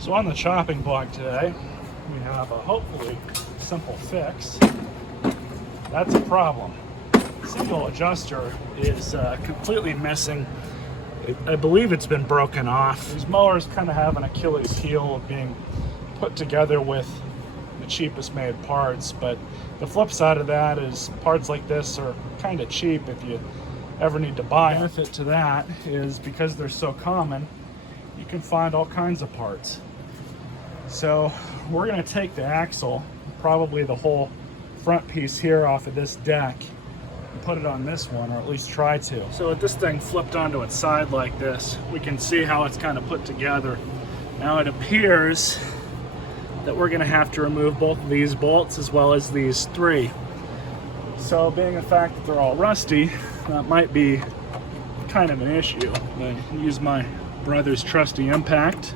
So on the chopping block today, we have a hopefully simple fix. That's a problem. Single adjuster is completely missing. I believe it's been broken off. These mowers kind of have an Achilles heel of being put together with the cheapest made parts, but the flip side of that is parts like this are kind of cheap if you ever need to buy them. The benefit to that is because they're so common, you can find all kinds of parts. So we're going to take the axle, probably the whole front piece here off of this deck, and put it on this one, or at least try to. So with this thing flipped onto its side like this, we can see how it's kind of put together. Now it appears that we're going to have to remove both of these bolts as well as these three. So being the fact that they're all rusty, that might be kind of an issue. But I use my brother's trusty impact.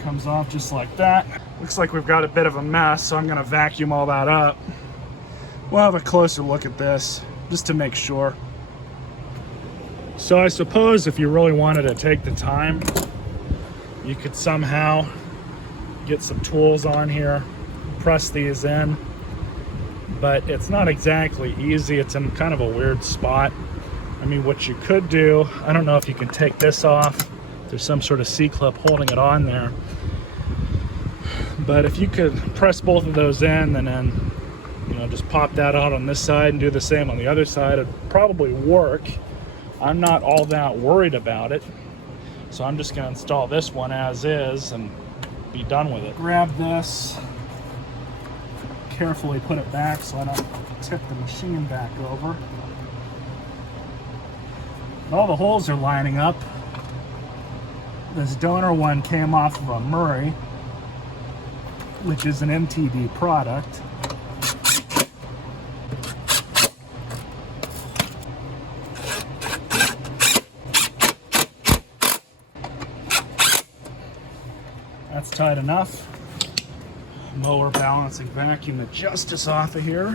Comes off just like that. Looks like we've got a bit of a mess, so I'm going to vacuum all that up. We'll have a closer look at this just to make sure. So I suppose if you really wanted to take the time, you could somehow get some tools on here, press these in, but it's not exactly easy. It's in kind of a weird spot. I mean, what you could do, I don't know if you can take this off. There's some sort of C-clip holding it on there. But if you could press both of those in and then, you know, just pop that out on this side and do the same on the other side, it'd probably work. I'm not all that worried about it. So I'm just gonna install this one as is and be done with it. Grab this, carefully put it back so I don't tip the machine back over. And all the holes are lining up. This donor one came off of a Murray, which is an MTD product. That's tight enough. Mower balancing vacuum the justice off of here.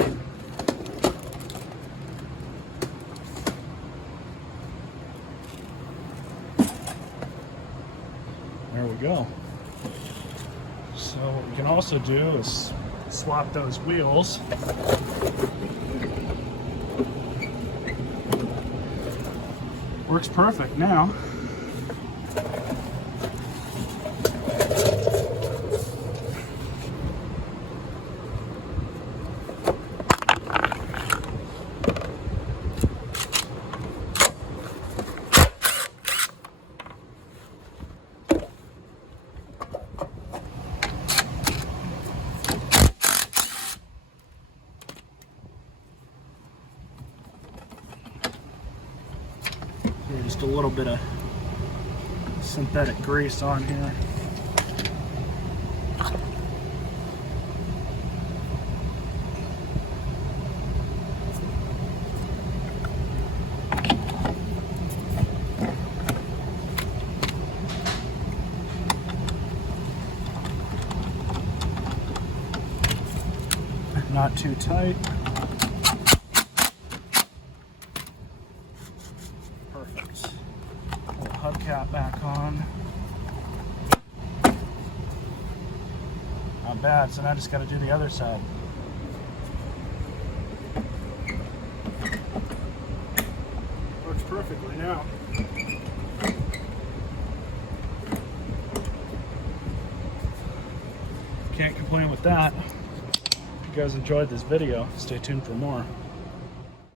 There we go. So what we can also do is swap those wheels. Works perfect now. Just a little bit of synthetic grease on here. Not too tight. Perfect. Pull the hubcap back on. Not bad, so now I just got to do the other side. Works perfectly now. Can't complain with that. If you guys enjoyed this video, stay tuned for more.